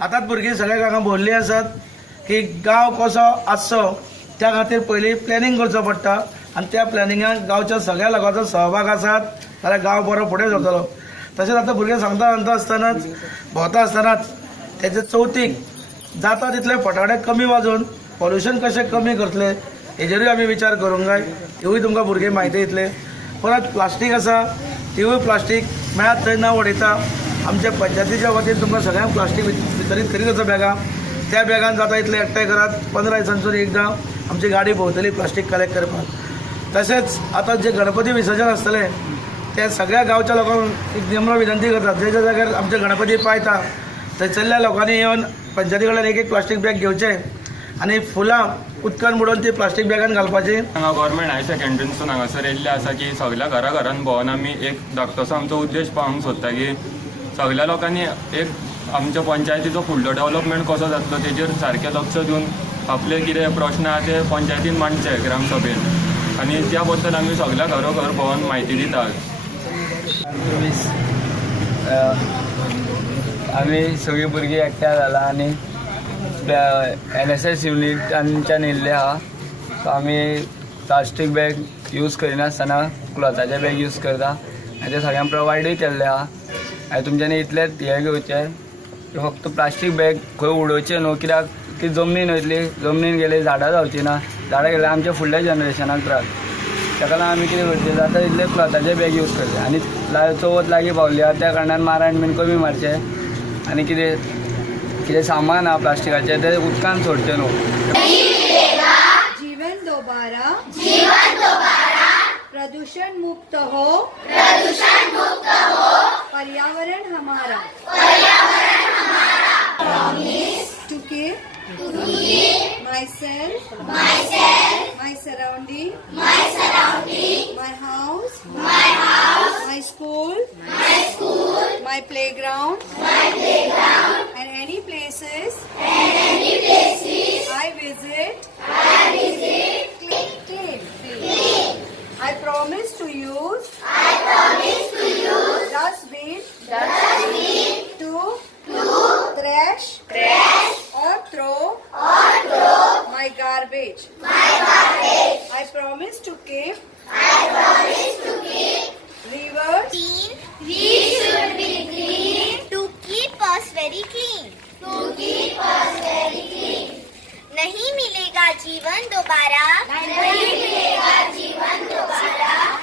आतांच भुरगीं सगळ्या गांवांत भोरली आसात की गांव कसो आसचो त्या खातीर पयलीं प्लॅनिंग करचो पडटा आनी त्या प्लॅनिंगाक गांवच्या सगळ्या लोकांचो सहभाग आसात जाल्यार गांव बरो फुडें सरतलो. तशेंच आतां भुरगे सांगता आसतनाच भोंवता आसतनाच तेजे चवथीक जाता तितले फटाडे कमी वाजोवन पॉल्युशन कशें कमी करतले हेजेरूय आमी विचार करूंक जाय. हेवूय तुमकां भुरगे म्हायती दितले. परत प्लास्टीक आसा तिवूय प्लास्टीक मेळत थंय न उडयता आमच्या पंचायतीच्या वतीन तुमकां सगळ्यांक प्लास्टीक वितरीत करीत आसा बॅगां. त्या बॅगान जाता इतले एकठांय करात. 15 दिसांसून एकदां आमची गाडी भोंवतली प्लास्टीक कलेक्ट करपाक. तशेंच आतां जे गणपती विसर्जन आसतले ते सगळ्या गांवच्या लोकांक एक नम्र विनंती करतात जे ज्या जाग्यार आमचे गणपती पायता थंयसरल्या लोकांनी येवन पंचायती कडल्यान एक प्लास्टीक बॅग घेवचे आनी फुलां उदकान बुडोवन ती प्लास्टीक बॅगान घालपाची. हांगा गव्हर्मेंट हायर सेकंडरीसून हांगासर येयल्ले आसा की सगळ्या घरान भोंवन आमी एक धाकटोसो आमचो उद्देश पावोवंक सोदता की सगळ्या लोकांनी एक आमच्या पंचायतीचो फुडलो डेव्हलपमेंट कसो जातलो तेजेर सारकें लक्ष दिवन आपले कितें प्रश्न आहा ते पंचायतीन मांडचे ग्रामसभेन आनी त्या बद्दल आमी सगळ्या घरोघर भोंवन म्हायती दितात. आमी सगळीं भुरगीं एकठांय जाला आनी NSS युनिटांच्यान येयल्ले आहा. सो आमी प्लास्टीक बॅग यूज करिनासतना क्लॉथाचे बॅग यूज करता आनी ते सगळ्यांक प्रोवायडूय केल्ले आहा. आनी तुमच्यानी इतलेंच हें घेवचें की फक्त प्लास्टीक बॅग खंय उडोवचे न्हू कित्याक ती जमनीन वयतली जमनीन गेली झाडां जावची ना झाडां गेल्यार आमच्या फुडल्या जनरेशनाक त्रास. ताका लागून आमी कितें करचें जाता तितले क्लॉथाचे बॅग यूज करचे आनी चवथ लागीं पावली आहा त्या कारणान मारण बीन कमी मारचें आनी कितें सामान आहा प्लास्टिकाचें तें उदकान सोडचें न्हू. जीवन दोबारा प्रदूषण मुक्त हो पर्यावरण हमारा to keep myself, my surrounding, my house, my school, my playground, and any places I visit, clean. I promise to use dustbin to trash or throw my garbage. I promise to keep rivers clean. We should be clean to keep us very clean. नहीं मिलेगा जीवन दोबारा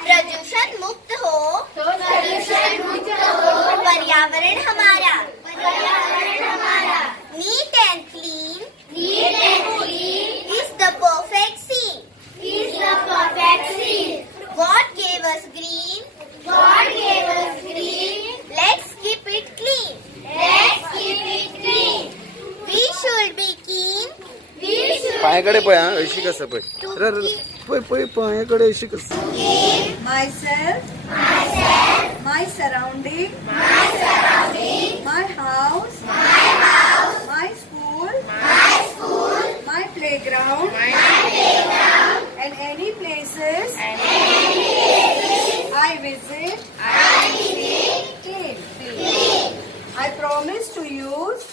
प्रदूषण मुक्त हो पर्यावरण हमारा neat and clean is the perfect scene. God gave us green. Let's keep it clean. We should be keen. पायाकडे पळय हा अशी कसं पळय पळय पायाकडे अशी कसं. myself, my surrounding, my house, my school, my playground, and any places I visit, clean. I promise to use